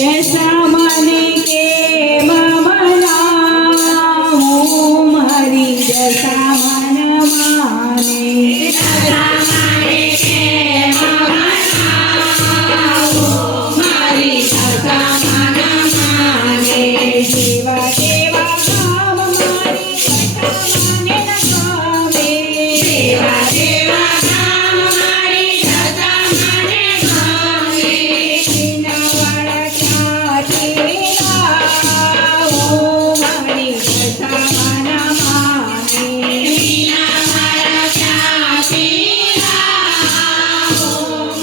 દશા મને કે મનાવું મારી દશા મન માને દશા મને કે મનાવું મારી દશા મન માને જેવા દેવા કામ મારી દશા મને ન ગમે જેવા દેવા કામ મારી દશા મને ગમે વાળા ક્યાંથી લાવો મારી દશા મન માને વાળા ક્યાંથી લાવો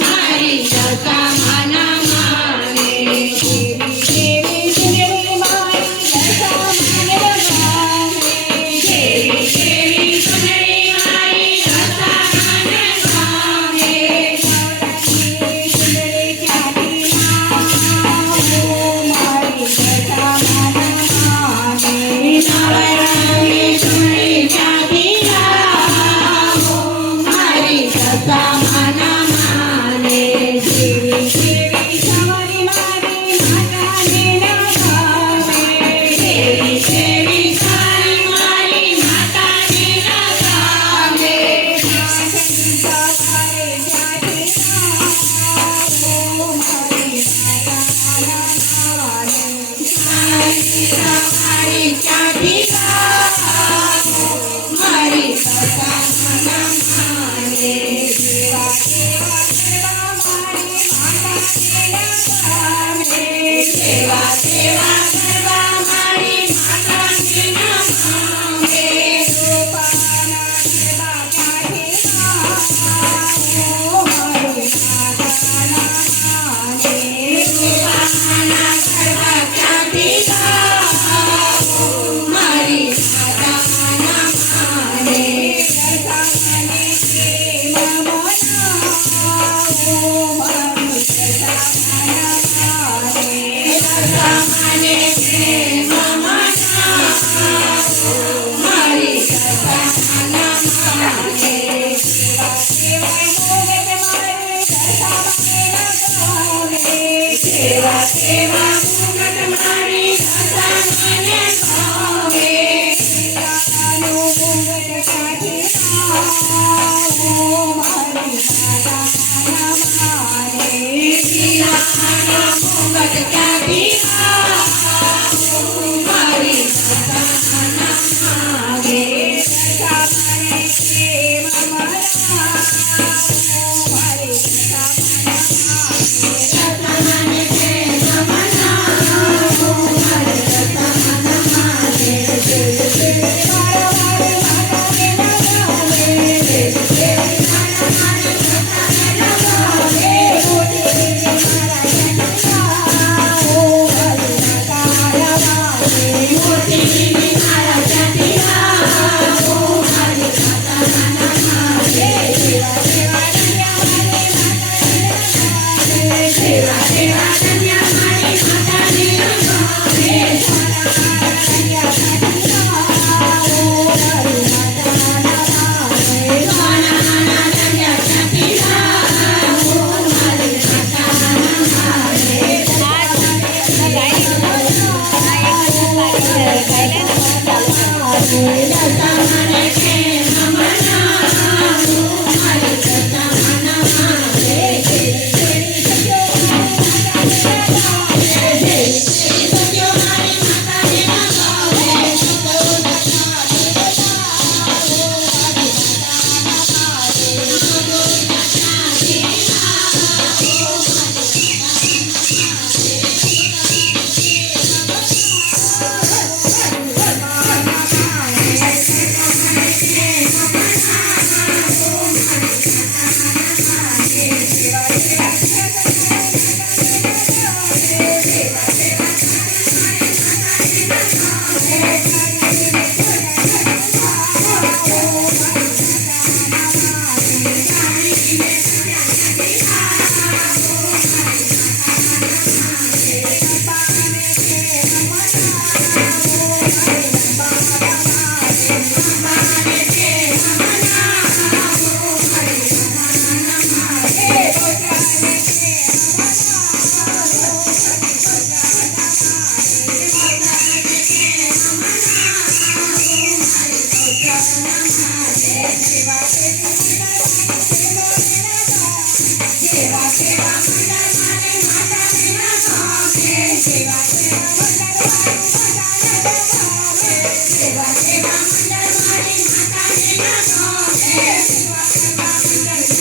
મારી દશા મન માને દેવી દેવી મારી દશા મને ગમે દેવી દેવી સુંદરી મારી દશા મને ગમે સુંદરી ક્યાંથી લાવો મારી દશા મન માને નવરંગી સુંદરી ક્યાંથી લાવો મારી દશા મન માને દેવી દેવી સવારી મારી માતાને ન ગમે દેવી દેવી સવારી મારી માતાને ન ગમે સવારે ક્યાંથી લાવો મારી સવારી ક્યાંથી લાવો મારી દશા મન માને જેવા દેવા કરવા મારી માતાને ન ગમે જેવા દેવા કરવા મારી માતાને ન ગમે રૂપાના ગરબા ક્યાંથી લાવો મારી માતાના માને રૂપાના ગરબા ક્યાંથી લાવો મારી માતાના માને દશા મને કે મનાવું મારી દશા મન માને દશા મને કે મનાવું મારી દશા મન માને જેવા દેવા મોગટ મારી દશા મને ન ગમે જેવા દેવા મોગટ મારી દશા મને ગમે હીરાનું ઘૂંઘટ કાઢી લાવો મારી દશા મન માને હીરાનું ઘૂંઘટ કાઢી લાવો મારી દશા મન માને દશા મને કે મનાવું મારી દશા મન માને દશા મને કે મનાવું મારી દશા મન માને દેવી દેવી મારા મારી માતાને ન ગમે દેવી દેવી મારા મારી માતાને ન ગમે મોટી દેવી મારા ક્યાંથી લાવો મારી માતાના માને મોટી દેવી મારા ક્યાંથી લાવો મારી માતાના માને જેવા સેવા મંડળ માને માતાને નમામે જેવા સેવા મંડળ માને જેવા સેવા મંડળ માને માતાને નમામે જેવા સેવા મંડળ